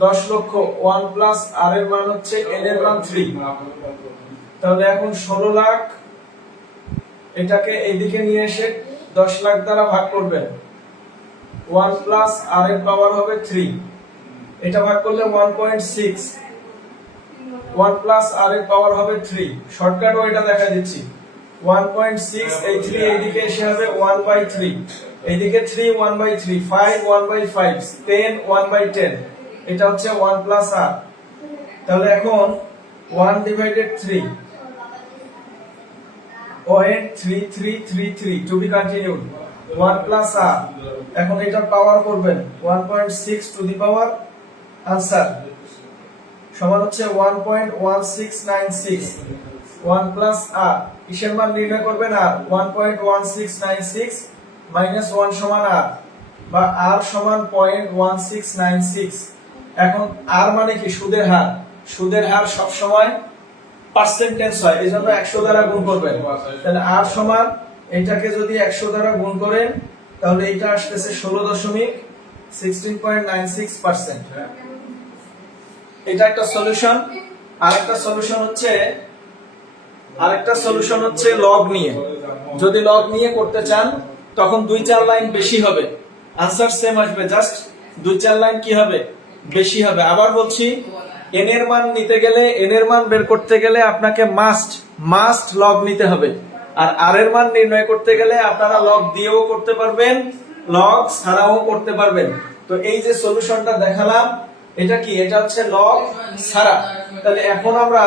10 লক্ষ। 1 প্লাস আর এর মান হচ্ছে n এর মান 3। তাহলে এখন 16 লাখ এটাকে এইদিকে নিয়ে এসে 10 লাখ দ্বারা ভাগ করবেন। 1 প্লাস আর এর পাওয়ার হবে 3, এটা ভাগ করলে 1.6। 1 প্লাস আর এর পাওয়ার হবে 3, শর্টকাট ওইটা দেখা দিচ্ছি। 1.6 এই 3 এইদিকে এসে হবে 1/3, এইদিকে 3 1/3, 5 1/5, 10 1/10, এটা হচ্ছে 1 প্লাস আর। তাহলে এখন 1 divided 3 0.3333 to be continued. 1 plus r, এখন এটার পাওয়ার করবেন 1.6 টু দি পাওয়ার আনসার সমান হচ্ছে 1.1696। 1 প্লাস আর কিসের মান নির্ণয় করবেন? আর 1.1696 মাইনাস 1 সমান আর, বা আর সমান 0.1696। এখন আর মানে কি? সুদের হার। সুদের হার সব সময় পার্সেন্টেজ হয়, এইজন্য 100 দ্বারা গুণ করবেন। তাহলে আর সমান, এটাকে যদি 100 দ্বারা গুণ করেন তাহলে এটা আসতেছে 16.96%। এটা একটা সলিউশন। আরেকটা সলিউশন হচ্ছে লগ নিয়ে। যদি লগ নিয়ে করতে চান তখন 2-4 লাইন বেশি হবে, আনসার সেম আসবে, জাস্ট 2-4 লাইন কি হবে? বেশি হবে। আবার বলছি, n এর মান নিতে গেলে, n এর মান বের করতে গেলে আপনাকে মাস্ট লগ নিতে হবে। আর r এর মান নির্ণয় করতে গেলে আপনারা লগ দিয়েও করতে পারবেন, লগ ছাড়াও করতে পারবেন। তো এই যে সলিউশনটা দেখালাম, এটা কি? এটা হচ্ছে লগ ছাড়া। তাহলে এখন আমরা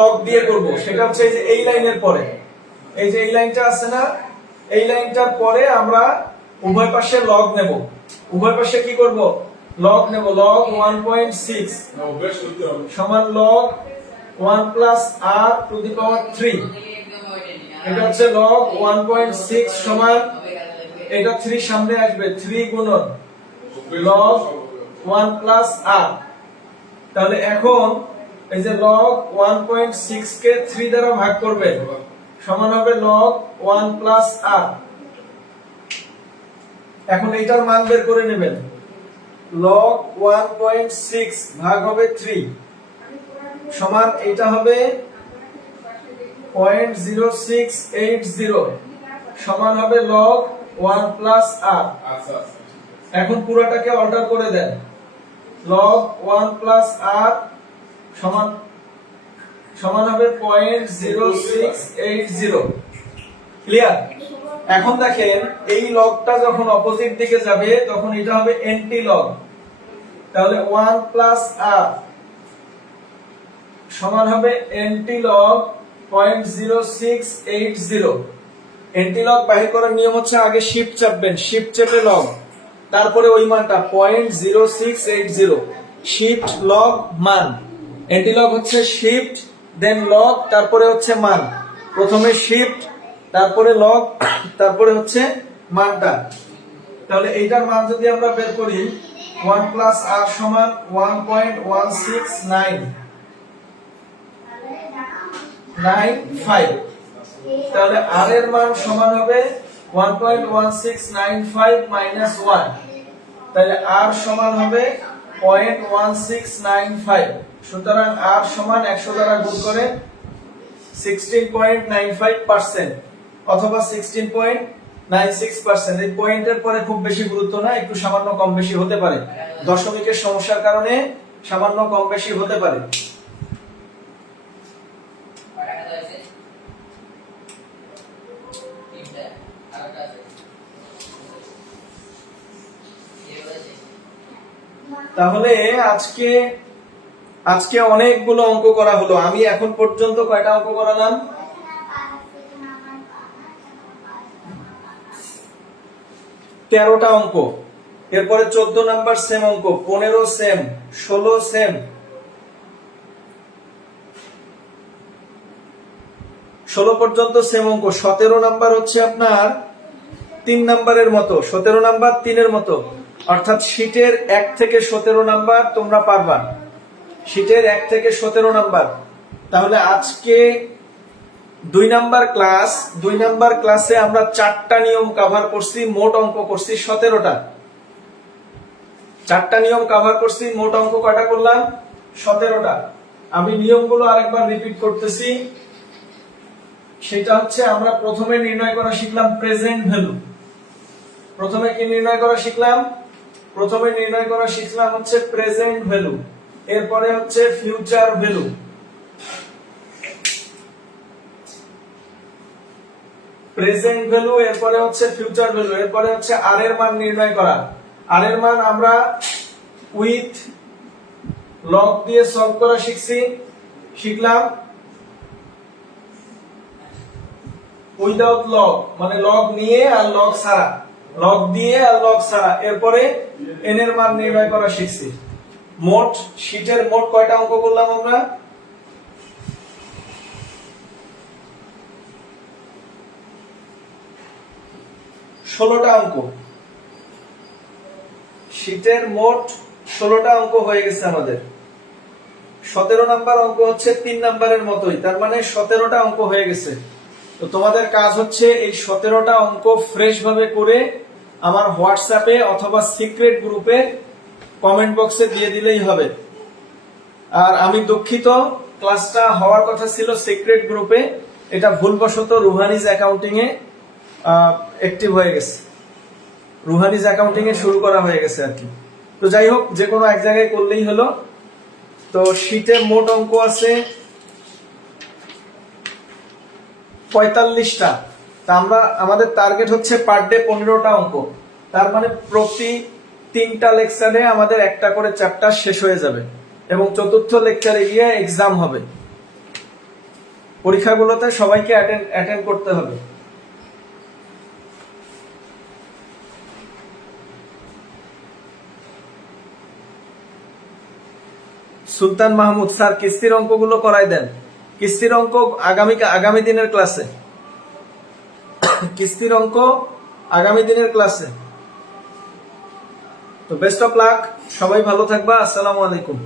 লগ দিয়ে করব। সেটা হচ্ছে এই যে এই লাইনের পরে, এই যে এই লাইনটা আছে না, এই লাইনটার পরে আমরা উভয় পাশে লগ নেব। উভয় পাশে কি করব? লগ নেব। লগ 1.6 সমান log 1 plus r to the power 3। এটা হচ্ছে লগ 1.6 সমান, এটা 3 সামনে আসবে, 3 গুণন লগ 1 প্লাস আর। তাহলে এখন এই যে লগ 1.6 কে 3 দ্বারা ভাগ করবে, সমান হবে লগ 1 প্লাস আর। এখন এইটার মান বের করে নেবেন। লগ 1.6 ভাগ হবে 3 সমান, এটা হবে 0.0680 সমান হবে লগ 1 প্লাস আর। এখন পুরোটাকে অল্টার করে দেন। লগ 1 প্লাস আর সমান হবে 0.0680। ক্লিয়ার? এখন দেখেন, এই লগটা যখন অপোজিট দিকে যাবে তখন এটা হবে এন্টি লগ। তাহলে 1 প্লাস আর সমান হবে এন্টি লগ 0.0680। এন্টি লগ বাহির করার নিয়ম হচ্ছে আগে শিফট চাপবেন, শিফট চেপে লগ, তারপরে ওই মানটা 0.0680, শিফট লগ মান। এন্টি লগ হচ্ছে শিফট দেন লগ তারপরে হচ্ছে মান। প্রথমে শিফট তারপরে লগ তারপরে হচ্ছে মানটা। তাহলে এইটার মান যদি আমরা বের করি, 1 প্লাস আর সমান 1.1695। তাহলে আর এর মান সমান হবে 1.1695 মাইনাস 1। তাহলে আর সমান হবে 0.1695। সুতরাং আর সমান 100 দ্বারা গুণ করে 16.95% অথবা 16.96%। এই পয়েন্টের পরে খুব বেশি গুরুত্ব না, একটু সামান্য কম বেশি হতে পারে, দশমিকের সমস্যার কারণে সামান্য কম বেশি হতে পারে। তাহলে আজকে অনেকগুলো অঙ্ক করা হলো। আমি এখন পর্যন্ত কয়টা অঙ্ক করালাম? 13টা অঙ্ক। এরপরে 14 নাম্বার সেম অঙ্ক, 15 সেম, 16 সেম, 16 পর্যন্ত সেম অঙ্ক। 17 নাম্বার হচ্ছে আপনার 3 নাম্বারের মতো, 17 নাম্বার 3-এর মতো, অর্থাৎ শীটের 1 থেকে 17 নাম্বার তোমরা পারবা, শীটের 1 থেকে 17 নাম্বার। তাহলে আজকে 2 নাম্বার ক্লাস, 2 নাম্বার ক্লাসে আমরা 4টা নিয়ম কভার করছি, মোট অঙ্ক করছি 17টা। 4টা নিয়ম কভার করছি, মোট অঙ্ক কয়টা করলাম? 17টা। আমি নিয়মগুলো আরেকবার রিপিট করতেছি। সেটা হচ্ছে আমরা প্রথমে নির্ণয় করা শিখলাম প্রেজেন্ট ভ্যালু। প্রথমে কি নির্ণয় করা শিখলাম? প্রথমে নির্ণয় করা শিখলাম হচ্ছে প্রেজেন্ট ভ্যালু, এরপরে হচ্ছে ফিউচার ভ্যালু। প্রেজেন্ট ভ্যালু, এরপরে হচ্ছে ফিউচার ভ্যালু, এরপরে হচ্ছে আর এর মান নির্ণয় করা। আর এর মান আমরা উইথ লগ দিয়ে সলভ করা শিখলাম। উইদাউট লগ মানে লগ নিয়ে আর লগ ছাড়া, লগ দিয়ে আর লগ ছাড়া। এরপরে এন এর মান নির্ণয় করা শিখছি। মোট শীটের মোট কয়টা অঙ্ক করলাম আমরা? 16টা অঙ্ক। শীটের মোট 16টা অঙ্ক হয়ে গেছে আমাদের। 17 নাম্বার অঙ্ক হচ্ছে 3 নাম্বারের মতোই, তার মানে 17টা অঙ্ক হয়ে গেছে। তো তোমাদের কাজ হচ্ছে এই 17টা অঙ্ক ফ্রেশ ভাবে করে আমার হোয়াটসঅ্যাপে অথবা সিক্রেট গ্রুপে কমেন্ট বক্সে দিয়ে দিলেই হবে। আর আমি দুঃখিত, ক্লাসটা হওয়ার কথা ছিল সিক্রেট গ্রুপে, এটা ভুলবশত রুহানিজ অ্যাকাউন্টিং এ অ্যাক্টিভ হয়ে গেছে, রুহানিজ অ্যাকাউন্টিং এ শুরু করা হয়ে গেছে আর কি। তো যাই হোক, যে কোনো এক জায়গায় করলেই হলো। তো শীটের মোট অঙ্ক আছে 45টা। তা আমাদের টার্গেট হচ্ছে পার ডে 15টা অঙ্ক, তার মানে প্রতি 3টা লেকচারে আমাদের একটা করে চ্যাপ্টার শেষ হয়ে যাবে এবং চতুর্থ লেকচারে গিয়ে এক্সাম হবে। পরীক্ষাগুলোতে সবাইকে অ্যাটেন্ড করতে হবে। সুলতান মাহমুদ স্যার, কিস্তির অঙ্কগুলো করাই দেন। কিস্তির অঙ্ক আগামী দিনের ক্লাসে, কিস্তির অঙ্ক আগামী দিনের ক্লাসে। তো বেস্ট অফ লাক, সবাই ভালো থাকবা। আসসালামু আলাইকুম।